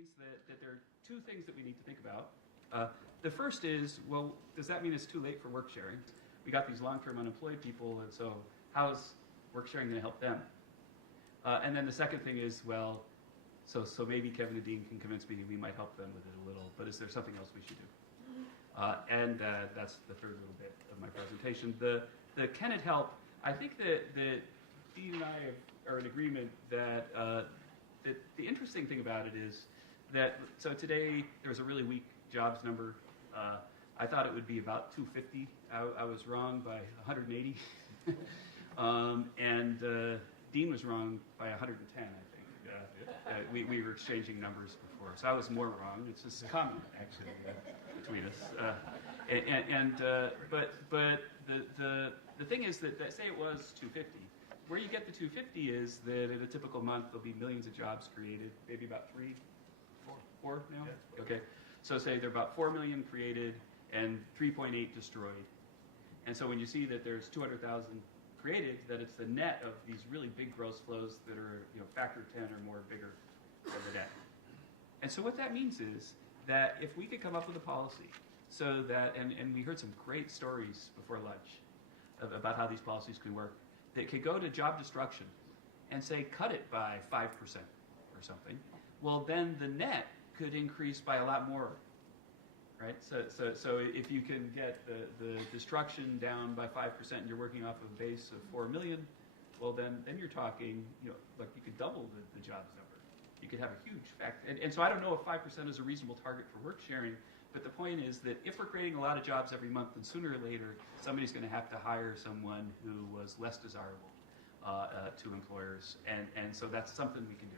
means that there are two things that we need to think about. The first is, well, does that mean it's too late for work sharing? We got these long-term unemployed people, and so how's work sharing going to help them? And then the second thing is, well, so maybe Kevin and Dean can convince me we might help them with it a little, but is there something else we should do? And that's the third little bit of my presentation. The can it help? I think that Dean and I are in agreement that the interesting thing about it is that, so today there was a really weak jobs number. I thought it would be about 250. I was wrong by 180. Dean was wrong by 110, I think. We were exchanging numbers before, so I was more wrong. It's just a comment, actually, between us. But the thing is that say it was 250. Where you get the 250 is that in a typical month there'll be millions of jobs created, maybe about four now? Yeah. Okay. So say there are about 4 million created and 3.8 destroyed. And so when you see that there's 200,000 created, that it's the net of these really big gross flows that are factor 10 or more bigger than the net. And so what that means is that if we could come up with a policy so that, and we heard some great stories before lunch about how these policies can work, that could go to job destruction and say cut it by 5% or something, well then the net could increase by a lot more, right? So if you can get the destruction down by 5% and you're working off of a base of 4 million, well then you're talking, like you could double the jobs number. You could have a huge effect. And so I don't know if 5% is a reasonable target for work sharing, but the point is that if we're creating a lot of jobs every month, then sooner or later somebody's going to have to hire someone who was less desirable to employers, and so that's something we can do.